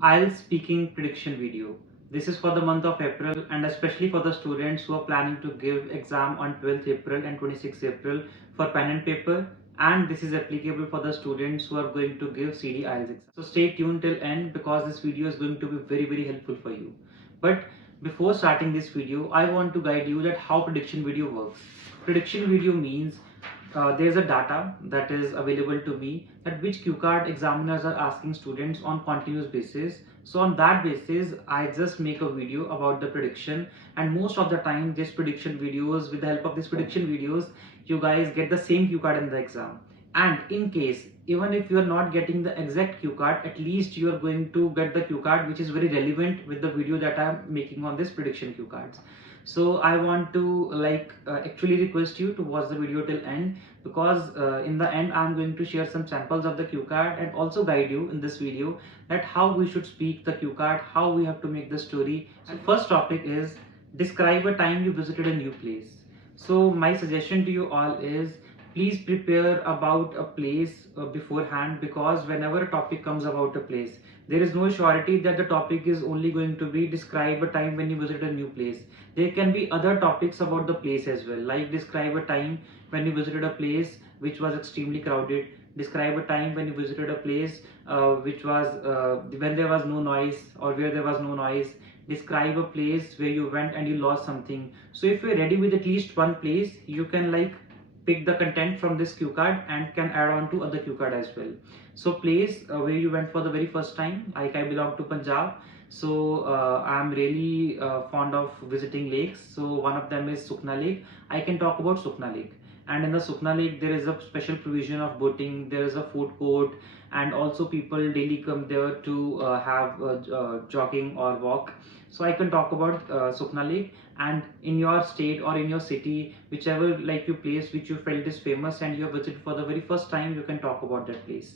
IELTS speaking prediction video. This is for the month of April and especially for the students who are planning to give exam on 12th April and 26th April for pen and paper, and this is applicable for the students who are going to give CD IELTS exam. So stay tuned till end because this video is going to be very helpful for you. But before starting this video, I want to guide you that how prediction video works. Prediction video means there's a data that is available to me that which Q card examiners are asking students on continuous basis. So on that basis, I just make a video about the prediction, and most of the time this prediction videos, with the help of these prediction videos, you guys get the same Q card in the exam. And in case, even if you are not getting the exact Q card, at least you are going to get the Q card which is very relevant with the video that I am making on this prediction Q cards. So I want to actually request you to watch the video till end, because in the end I'm going to share some samples of the Q card and also guide you in this video that how we should speak the Q card, how we have to make the story. And first topic is describe a time you visited a new place. So my suggestion to you all is please prepare about a place beforehand, because whenever a topic comes about a place, there is no surety that the topic is only going to be describe a time when you visit a new place. There can be other topics about the place as well, like describe a time when you visited a place which was extremely crowded, describe a time when you visited a place which was when there was no noise or where there was no noise, describe a place where you went and you lost something. So if you're ready with at least one place, you can pick the content from this Q card and can add on to other Q card as well. So place where you went for the very first time, like I belong to Punjab, so I'm really fond of visiting lakes. So one of them is Sukna Lake. I can talk about Sukna Lake. And in the Sukna Lake, there is a special provision of boating, there is a food court, and also people daily come there to have jogging or walk. So I can talk about Sukna Lake. And in your state or in your city, whichever you place which you felt is famous and you have visited for the very first time, you can talk about that place.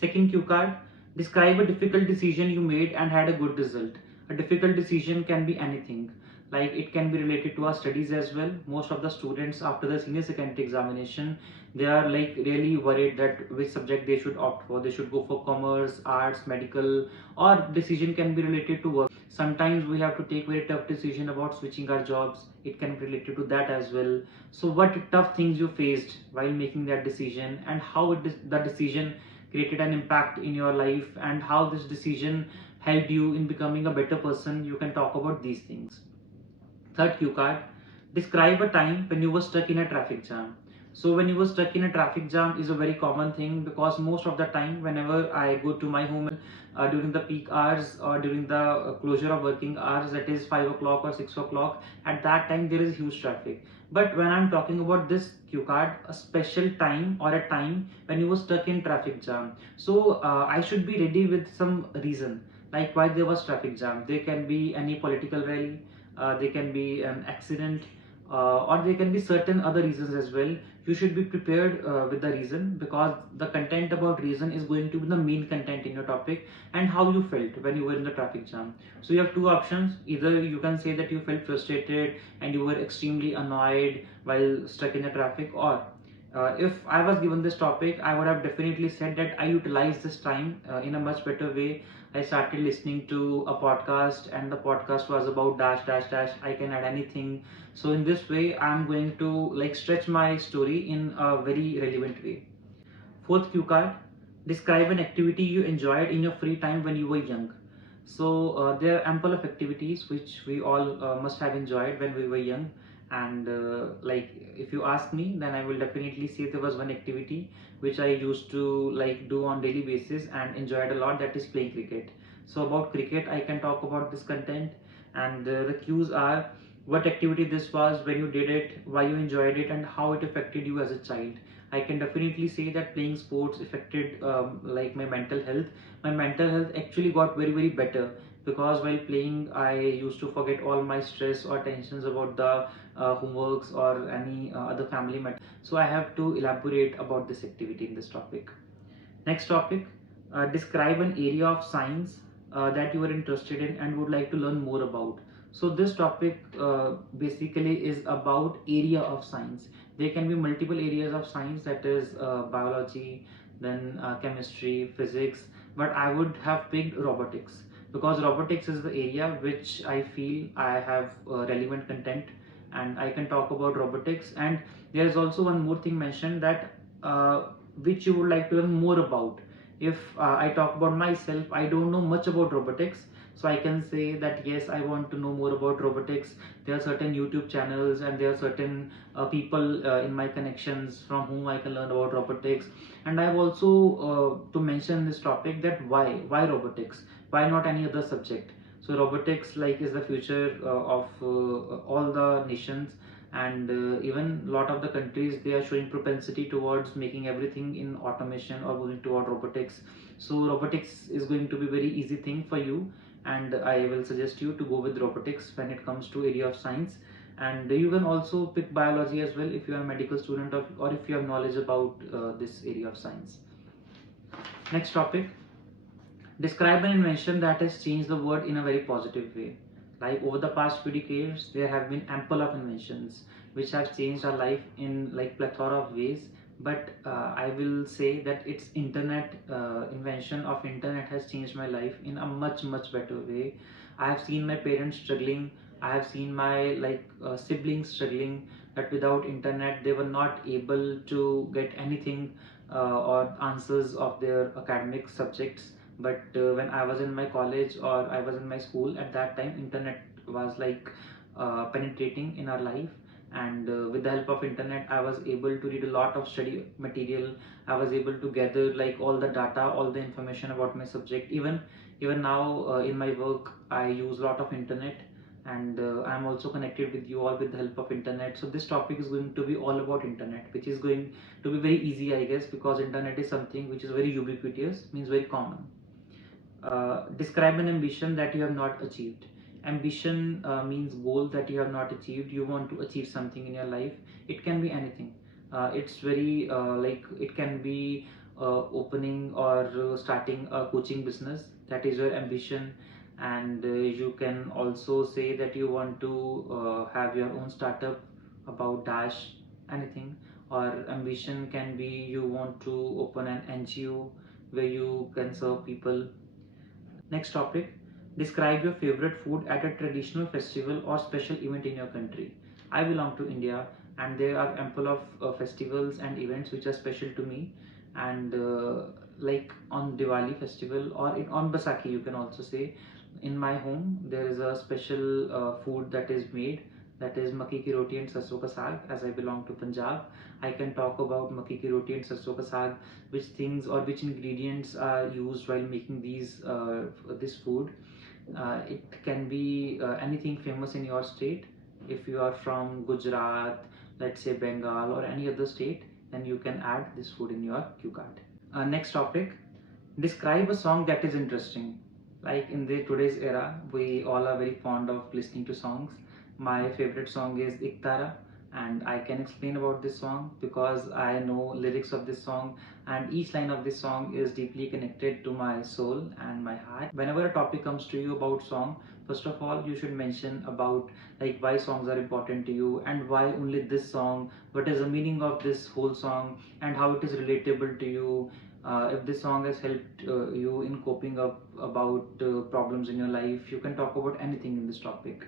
Second Q card, describe a difficult decision you made and had a good result. A difficult decision can be anything. Like it can be related to our studies as well. Most of the students after the senior secondary examination, they are really worried that which subject they should opt for. They should go for commerce, arts, medical, or decision can be related to work. Sometimes we have to take very tough decision about switching our jobs. It can be related to that as well. So what tough things you faced while making that decision, and how the decision created an impact in your life, and how this decision helped you in becoming a better person, you can talk about these things. Third Q card, describe a time when you were stuck in a traffic jam. So when you were stuck in a traffic jam is a very common thing, because most of the time whenever I go to my home during the peak hours or during the closure of working hours, that is 5 o'clock or 6 o'clock, at that time there is huge traffic. But when I'm talking about this Q card, a special time or a time when you were stuck in traffic jam, so I should be ready with some reason, like why there was traffic jam. There can be any political rally, they can be an accident, or there can be certain other reasons as well. You should be prepared with the reason, because the content about reason is going to be the main content in your topic, and how you felt when you were in the traffic jam. So you have two options: either you can say that you felt frustrated and you were extremely annoyed while stuck in the traffic, or if I was given this topic, I would have definitely said that I utilized this time in a much better way. I started listening to a podcast, and the podcast was about dash dash dash. I can add anything. So in this way, I'm going to stretch my story in a very relevant way. Fourth Q card, describe an activity you enjoyed in your free time when you were young. So there are ample of activities which we all must have enjoyed when we were young. And if you ask me, then I will definitely say there was one activity which I used to do on daily basis and enjoyed a lot, that is playing cricket. So about cricket, I can talk about this content, and the cues are what activity this was, when you did it, why you enjoyed it, and how it affected you as a child. I can definitely say that playing sports affected my mental health. My mental health actually got very better, because while playing I used to forget all my stress or tensions about the homeworks or any other family matter. So I have to elaborate about this activity in this topic. Next topic, describe an area of science that you are interested in and would like to learn more about. So this topic basically is about area of science. There can be multiple areas of science, that is biology, then chemistry, physics. but I would have picked robotics, because robotics is the area which I feel I have relevant content, and I can talk about robotics. And there is also one more thing mentioned, that which you would like to learn more about. If I talk about myself, I don't know much about robotics, so I can say that yes, I want to know more about robotics. There are certain YouTube channels, and there are certain people in my connections from whom I can learn about robotics. And I have also to mention this topic, that why robotics, why not any other subject. So robotics like is the future of all the nations, and even a lot of the countries, they are showing propensity towards making everything in automation or moving toward robotics. So robotics is going to be very easy thing for you, and I will suggest you to go with robotics when it comes to area of science. And you can also pick biology as well if you are a medical student, or if you have knowledge about this area of science. Next topic: describe an invention that has changed the world in a very positive way. Like over the past few decades, there have been ample of inventions which have changed our life in like plethora of ways. But I will say that its internet invention of internet has changed my life in a much better way. I have seen my parents struggling. I have seen my siblings struggling, that without internet they were not able to get anything or answers of their academic subjects. But when I was in my college or I was in my school, at that time internet was like penetrating in our life. And with the help of internet, I was able to read a lot of study material. I was able to gather like all the data, all the information about my subject. Even now in my work, I use a lot of internet, and I'm also connected with you all with the help of internet. So this topic is going to be all about internet, which is going to be very easy, I guess, because internet is something which is very ubiquitous, means very common. Describe an ambition that you have not achieved. Ambition means goal that you have not achieved. You want to achieve something in your life. It can be anything. It's very it can be opening or starting a coaching business. That is your ambition. And you can also say that you want to have your own startup about dash anything. Or ambition can be you want to open an NGO where you can serve people. Next topic: describe your favorite food at a traditional festival or special event in your country. I belong to India, and there are ample of festivals and events which are special to me. And like on Diwali festival, or on Basaki, you can also say, in my home there is a special food that is made, that is makki ki roti and sarson ka saag. As I belong to Punjab, I can talk about makki ki roti and sarson ka saag, which things or which ingredients are used while making this food. It can be anything famous in your state. If you are from Gujarat, let's say Bengal, or any other state, then you can add this food in your cue card. Next topic: describe a song that is interesting. Like in the today's era, we all are very fond of listening to songs. My favorite song is Iktara, and I can explain about this song because I know lyrics of this song, and each line of this song is deeply connected to my soul and my heart. Whenever a topic comes to you about song, first of all you should mention about like why songs are important to you, and why only this song, what is the meaning of this whole song, and how it is relatable to you. If this song has helped you in coping up about problems in your life, you can talk about anything in this topic.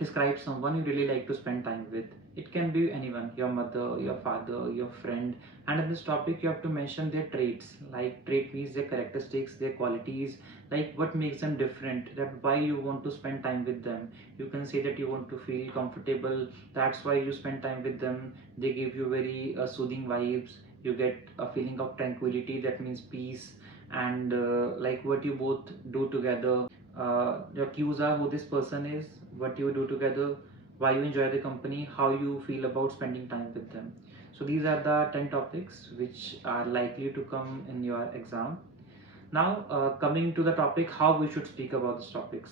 Describe someone you really like to spend time with. It can be anyone, your mother, your father, your friend. And in this topic, you have to mention their traits. Like trait means their characteristics, their qualities, like what makes them different, that why you want to spend time with them. You can say that you want to feel comfortable. That's why you spend time with them. They give you very soothing vibes. You get a feeling of tranquility, that means peace. And like what you both do together. Your cues are who this person is, what you do together, why you enjoy the company, how you feel about spending time with them. So these are the 10 topics which are likely to come in your exam. Now coming to the topic, how we should speak about these topics.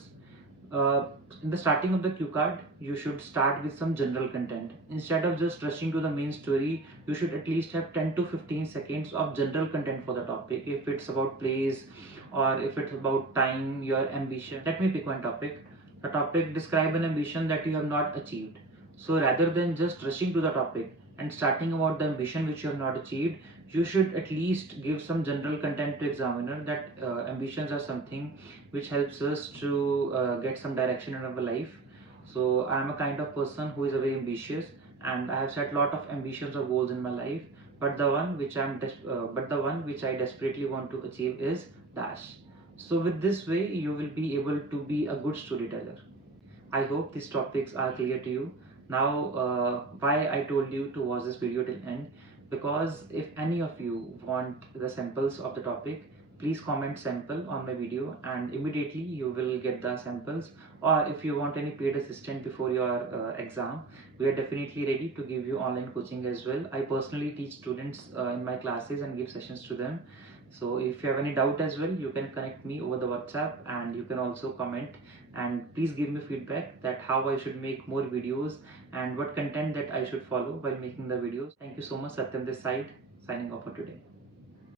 uh, in the starting of the cue card, you should start with some general content. Instead of just rushing to the main story, you should at least have 10 to 15 seconds of general content for the topic. If it's about place, or if it's about time, your ambition. Let me pick one topic. The topic: describe an ambition that you have not achieved. So rather than just rushing to the topic and starting about the ambition which you have not achieved, you should at least give some general content to examiner that ambitions are something which helps us to get some direction in our life. So I am a kind of person who is a very ambitious, and I have set a lot of ambitions or goals in my life, but the one which I desperately want to achieve is dash. So with this way you will be able to be a good storyteller. I hope these topics are clear to you. Now, why I told you to watch this video till end, because if any of you want the samples of the topic, please comment sample on my video and immediately you will get the samples. Or if you want any paid assistant before your exam, we are definitely ready to give you online coaching as well. I personally teach students in my classes and give sessions to them. So if you have any doubt as well, you can connect me over the WhatsApp, and you can also comment, and please give me feedback that how I should make more videos and what content that I should follow while making the videos. Thank you so much. Satyam this side, signing off for today.